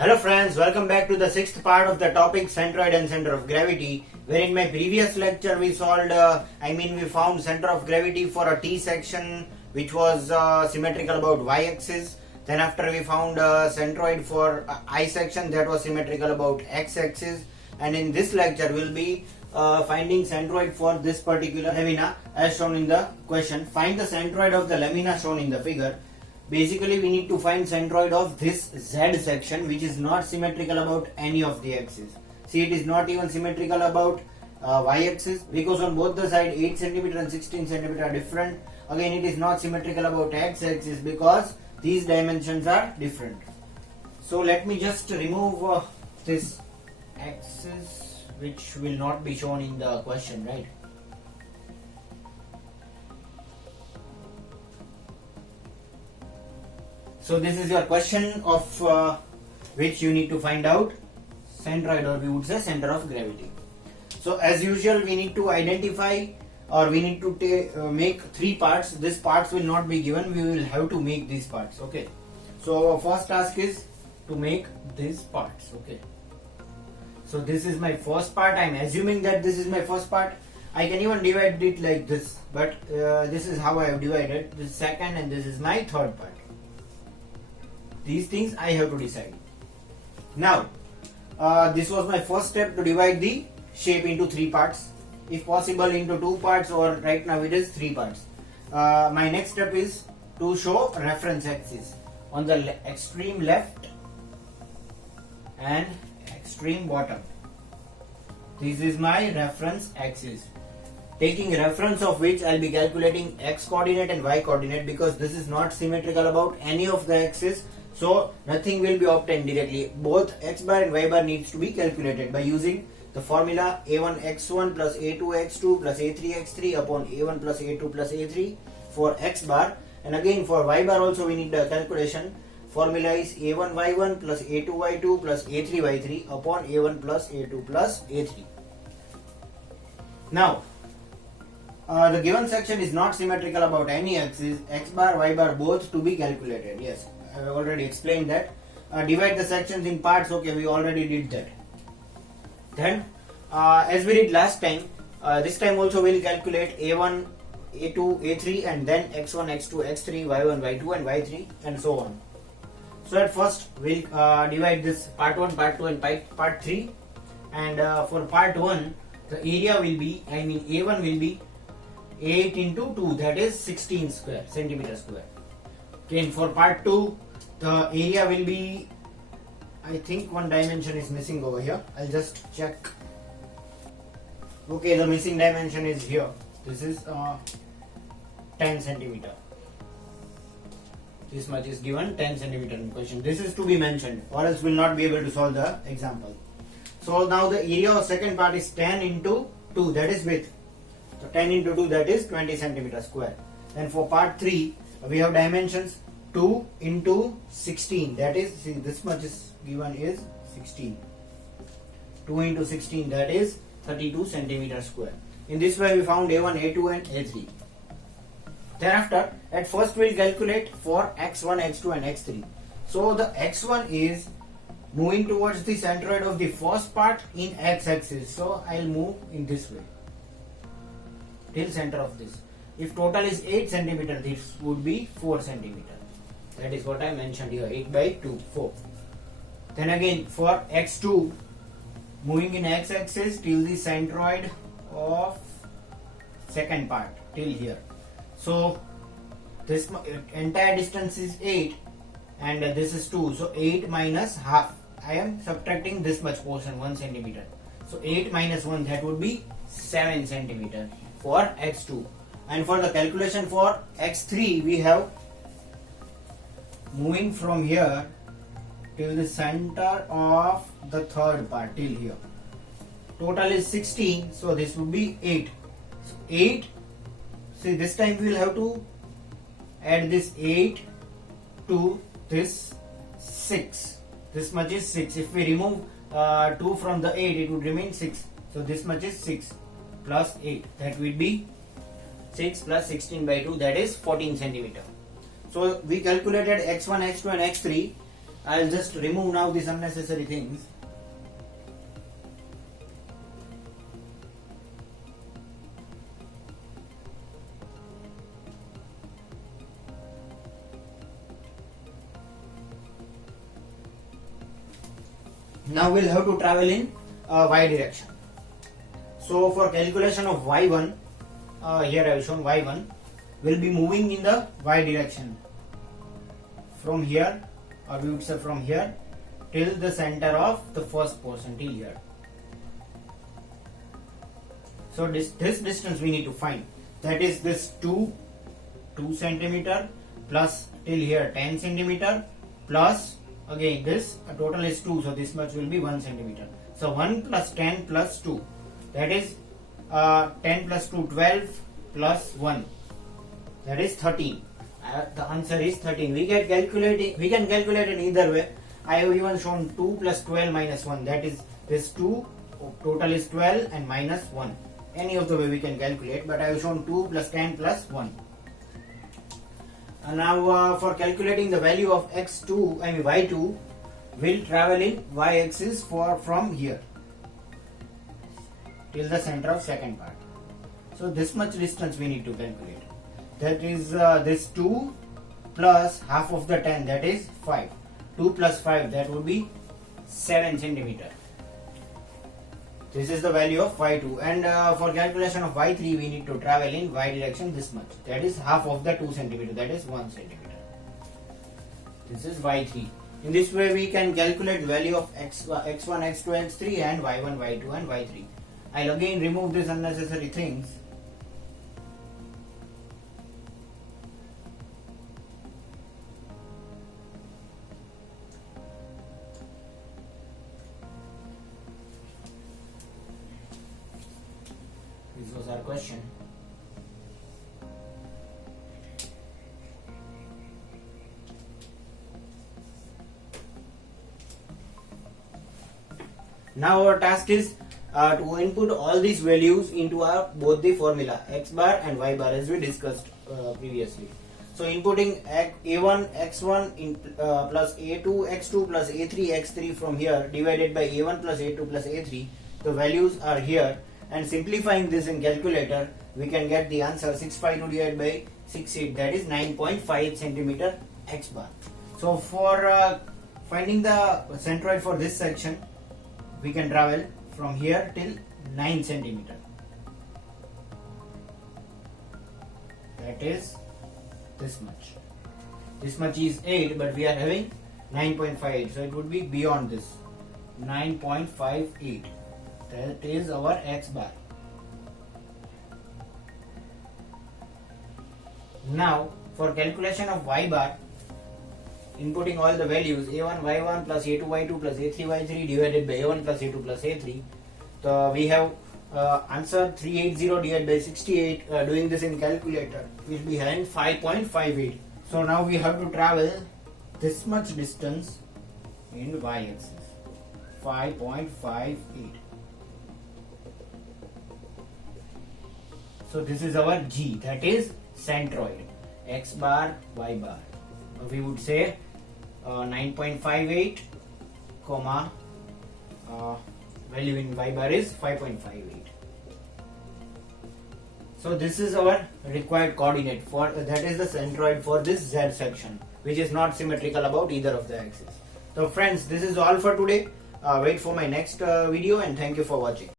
Hello friends, welcome back to the sixth part of the topic centroid and center of gravity, where in my previous lecture we we found center of gravity for a T section which was symmetrical about y-axis. Then after we found centroid for I section that was symmetrical about x-axis, and in this lecture we'll be finding centroid for this particular lamina as shown in the question. Find the centroid of the lamina shown in the figure. Basically we need to find centroid of this Z section which is not symmetrical about any of the axes. See, it is not even symmetrical about y-axis because on both the side 8 cm and 16 cm are different. Again, it is not symmetrical about x-axis because these dimensions are different. So let me just remove this axis which will not be shown in the question, right? So this is your question of which you need to find out centroid, or we would say center of gravity. So as usual we need to identify, or we need to make three parts. These parts will not be given, we will have to make these parts. Okay, so first task is to make these parts. Okay, so this is my first part. I am assuming that this is my first part. I can even divide it like this, but this is how I have divided. This is second and this is my third part. These things I have to decide. Now this was my first step, to divide the shape into three parts, if possible into two parts, or right now it is three parts. My next step is to show reference axis on the extreme left and extreme bottom. This is my reference axis, taking reference of which I will be calculating x coordinate and y coordinate, because this is not symmetrical about any of the axes. So nothing will be obtained directly. Both x bar and y bar needs to be calculated by using the formula a1x1 plus a2x2 plus a3x3 upon a1 plus a2 plus a3 for x bar. And again for y bar also we need the calculation. Formula is a1y1 plus a2y2 plus a3y3 upon a1 plus a2 plus a3. Now the given section is not symmetrical about any axis. X bar, y bar both to be calculated. Yes, I have already explained that. Divide the sections in parts. Okay, we already did that. Then as we did last time, this time also we will calculate a1, a2, a3, and then x1, x2, x3, y1, y2 and y3 and so on. So at first we will divide this part 1, part 2 and part 3, and for part 1 the area will be, a1 will be 8 into 2, that is 16 centimeter square. Okay, and for part 2 the area will be, I think one dimension is missing over here. I'll just check. Okay, the missing dimension is here. This is 10 centimeter. This much is given, 10 centimeter in question. This is to be mentioned, or else we will not be able to solve the example. So now the area of second part is 10 into 2, that is width. So 10 into 2, that is 20 centimeter square. Then for part 3 we have dimensions 2 into 16, that is, see, this much is given is 16. 2 into 16, that is 32 centimeter square. In this way we found a1, a2 and a3. Thereafter at first we will calculate for x1, x2 and x3. So the x1 is moving towards the centroid of the first part in x-axis. So I will move in this way till center of this. If total is 8 centimeter, this would be 4 centimeter. That is what I mentioned here, 8 by 2, 4. Then again for x2, moving in x-axis till the centroid of second part, till here. So this entire distance is 8 and this is 2. So 8 minus half. I am subtracting this much portion, 1 centimeter. So 8 minus 1, that would be 7 centimeter for x2. And for the calculation for x3, we have moving from here till the center of the third part till here. Total is 16, so this would be 8. So 8, see, this time we will have to add this 8 to this 6. This much is 6. If we remove 2 from the 8, it would remain 6. So this much is 6 plus 8, that would be 6 plus 16 by 2, that is 14 centimeter. So we calculated x1, x2 and x3 I'll just remove now these unnecessary things. Now we'll have to travel in y direction. So for calculation of y1, here I have shown y1, will be moving in the y direction from here, or we would say from here till the center of the first portion, till here. So this distance we need to find. That is this 2 centimeter plus till here 10 centimeter plus again this total is 2, so this much will be 1 centimeter. So 1 plus 10 plus 2, that is 10 plus 2, 12 plus 1, that is 13. The answer is 13. We can calculate it either way. I have even shown 2 plus 12 minus 1, that is this 2, total is 12 and minus 1. Any of the way we can calculate, but I have shown 2 plus 10 plus 1. And now for calculating the value of x2, I mean y2, we'll travel in y-axis from here till the center of second part. So this much distance we need to calculate. That is this 2 plus half of the 10, that is 5. 2 plus 5, that would be 7 centimeter. This is the value of y2, and for calculation of y3 we need to travel in y direction this much, that is half of the 2 centimeter, that is 1 centimeter. This is y3. In this way we can calculate value of x1, x2, x3 and y1, y2 and y3. I'll again remove these unnecessary things. This was our question. Now our task is to input all these values into our both the formula x bar and y bar as we discussed previously. So inputting a1 x1 plus a2 x2 plus a3 x3 from here divided by a1 plus a2 plus a3, the values are here. And simplifying this in calculator, we can get the answer 652 divided by 68, that is 9.5 centimeter x bar. So for finding the centroid for this section, we can travel from here till 9 centimeter. That is this much. This much is 8, but we are having 9.58, so it would be beyond this. 9.58. That is our x bar. Now for calculation of y bar, inputting all the values a1 y1 plus a2 y2 plus a3 y3 divided by a1 plus a2 plus a3, so we have answer 380 divided by 68. Doing this in calculator, we'll be having 5.58. So now we have to travel this much distance in y-axis, 5.58. So this is our G, that is centroid, x bar, y bar. We would say 9.58, comma value in y bar is 5.58. So this is our required coordinate for that is the centroid for this Z section, which is not symmetrical about either of the axes. So friends, this is all for today. Wait for my next video, and thank you for watching.